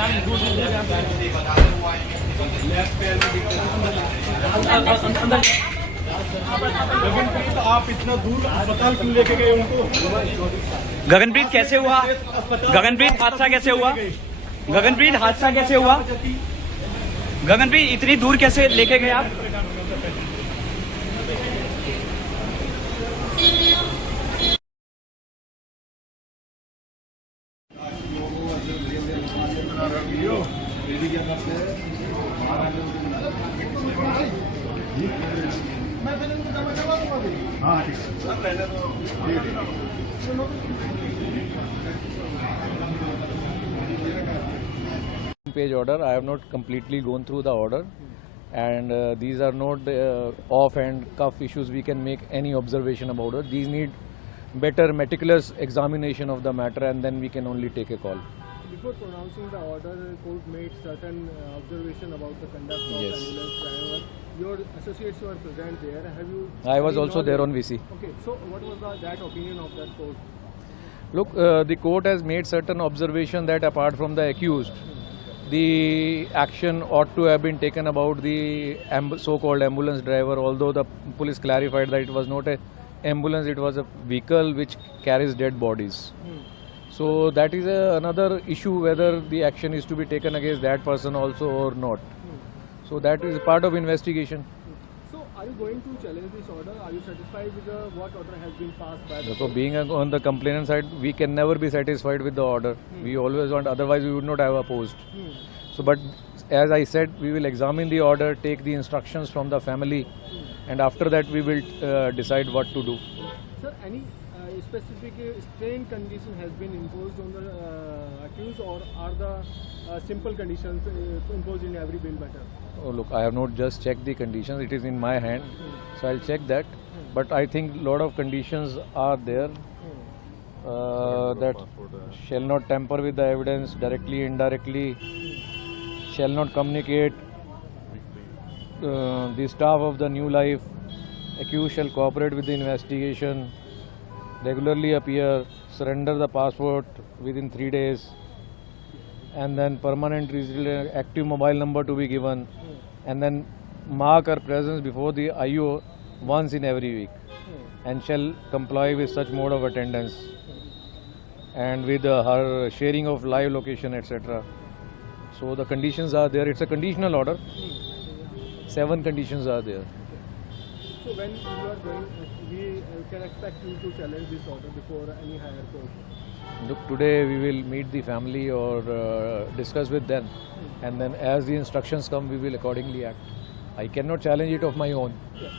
गगनप्रीत, आप इतना दूर अस्पताल क्यों लेके गए उनको? गगनप्रीत कैसे हुआ? गगनप्रीत हादसा कैसे हुआ? गगनप्रीत हादसा कैसे हुआ? गगनप्रीत इतनी दूर कैसे लेके गए आप? Page order. I have not completely gone through the order, and these are not off and cuff issues. We can make any observation about it. These need better meticulous examination of the matter, and then we can only take a call. Before pronouncing the order, the court made certain observation about the conduct of ambulance driver. Your associates were present there. Have you? I was also there on VC. Okay, so what was that opinion of that court? Look, the court has made certain observation that apart from the accused, the action ought to have been taken about the so-called ambulance driver, although the police clarified that it was not an ambulance, it was a vehicle which carries dead bodies. So that is another issue, whether the action is to be taken against that person also or not. So that is part of investigation. So are you going to challenge this order? Are you satisfied with what order has been passed by the So court? being on the complainant side, we can never be satisfied with the order. We always want, otherwise we would not have opposed. So but as I said, we will examine the order, take the instructions from the family, and after that we will decide what to do. Sir, any specific strain condition has been imposed on the accused, or are the simple conditions imposed in every bail matter? Oh, look, I have not just checked the conditions, it is in my hand, so I'll check that. But I think a lot of conditions are there that shall not tamper with the evidence directly, indirectly, shall not communicate, the staff of the New Life, accused shall cooperate with the investigation, regularly appear, surrender the passport within 3 days, and then permanent resident active mobile number to be given, and then mark her presence before the IO once in every week, and shall comply with such mode of attendance, and with her sharing of live location, etc. So the conditions are there. It's a conditional order. 7 conditions are there. So when you are going, we can expect you to challenge this order before any higher court? Look, today we will meet the family or discuss with them, and then as the instructions come, we will accordingly act. I cannot challenge it of my own. Yes.